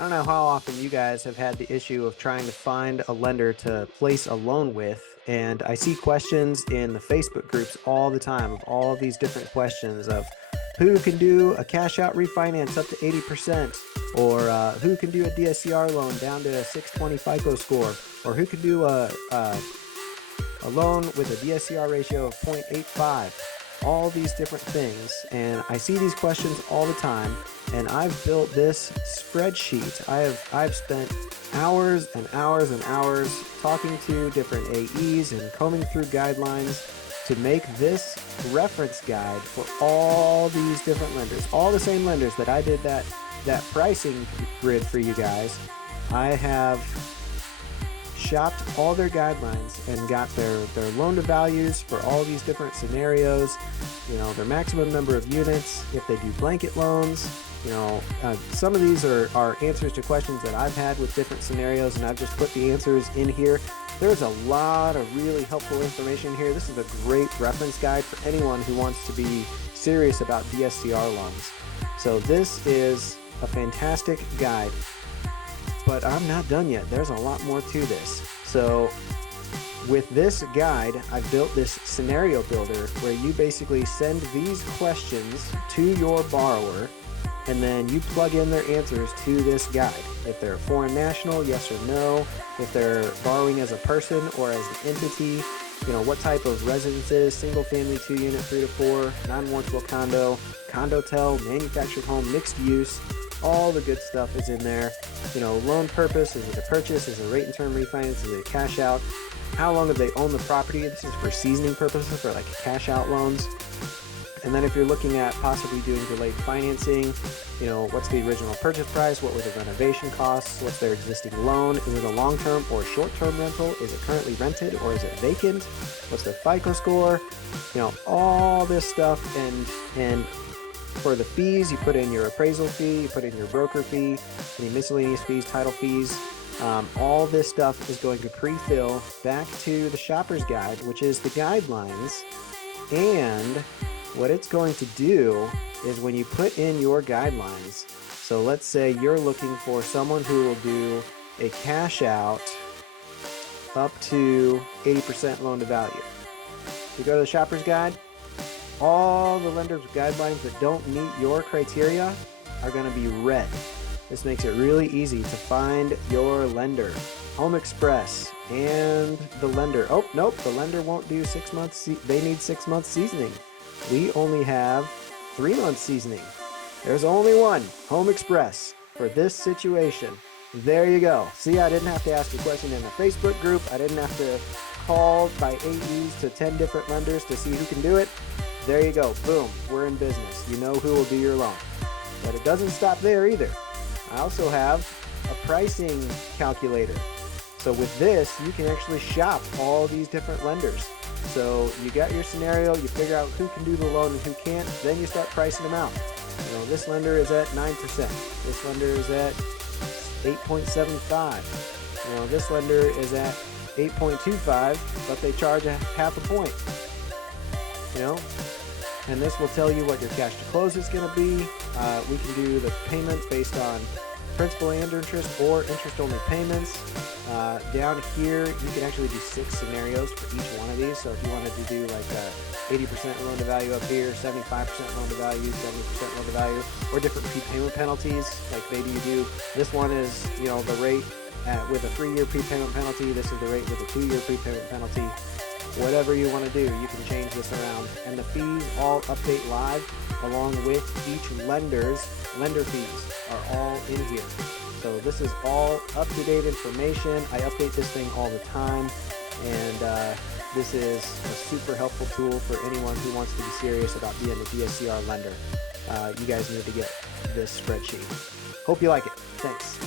I don't know how often you guys have had the issue of trying to find a lender to place a loan with, and I see questions in the Facebook groups all the time of all of these different questions of who can do a cash out refinance up to 80%, or who can do a DSCR loan down to a 620 FICO score, or who can do a loan with a DSCR ratio of 0.85, all these different things. And I see these questions all the time, and I've built this spreadsheet. I've spent hours and hours and hours talking to different AEs and combing through guidelines to make this reference guide for all these different lenders, all the same lenders that I did that pricing grid for you guys. I have shopped all their guidelines and got their loan to values for all these different scenarios, their maximum number of units, if they do blanket loans. Some of these are answers to questions that I've had with different scenarios, and I've just put the answers in here. There's a lot of really helpful information here. This is a great reference guide for anyone who wants to be serious about DSCR loans. So this is a fantastic guide. But I'm not done yet. There's a lot more to this. So with this guide, I've built this scenario builder where you basically send these questions to your borrower, and then you plug in their answers to this guide. If they're a foreign national, yes or no. If they're borrowing as a person or as an entity, what type of residences, single family, 2-unit, 3 to 4, non-mortgable condo, condotel, manufactured home, mixed use. All the good stuff is in there. Loan purpose, is it a purchase, is it a rate and term refinance, is it a cash out? How long have they owned the property? This is for seasoning purposes, for like cash out loans. And then if you're looking at possibly doing delayed financing, what's the original purchase price? What were the renovation costs? What's their existing loan? Is it a long-term or short-term rental? Is it currently rented or is it vacant? What's their FICO score? All this stuff. And for the fees, you put in your appraisal fee, you put in your broker fee, any miscellaneous fees, title fees. All this stuff is going to pre-fill back to the shopper's guide, which is the guidelines. And what it's going to do is when you put in your guidelines, so let's say you're looking for someone who will do a cash out up to 80% loan to value. You go to the shopper's guide, all the lender's guidelines that don't meet your criteria are going to be red. This makes it really easy to find your lender. Home Express and the lender. Oh, nope, the lender won't do 6 months. They need 6 months seasoning. We only have 3 months seasoning. There's only one, Home Express, for this situation. There you go. See, I didn't have to ask a question in the Facebook group. I didn't have to call by AEs to 10 different lenders to see who can do it. There you go. Boom. We're in business. You know who will do your loan. But it doesn't stop there either. I also have a pricing calculator. So with this, you can actually shop all these different lenders. So you got your scenario, you figure out who can do the loan and who can't, then you start pricing them out. This lender is at 9%. This lender is at 8.75. This lender is at 8.25, but they charge a half a point. And this will tell you what your cash to close is going to be. We can do the payment based on principal and interest or interest-only payments. Down here, you can actually do 6 scenarios for each one of these. So if you wanted to do like 80% loan to value up here, 75% loan to value, 70% loan to value, or different prepayment penalties, like maybe you do, this one is, the rate with a 3-year prepayment penalty. This is the rate with a 2-year prepayment penalty. Whatever you want to do, you can change this around. And the fees all update live along with each lender's lender fees are all in here. So this is all up-to-date information. I update this thing all the time. And this is a super helpful tool for anyone who wants to be serious about being a DSCR lender. You guys need to get this spreadsheet. Hope you like it. Thanks.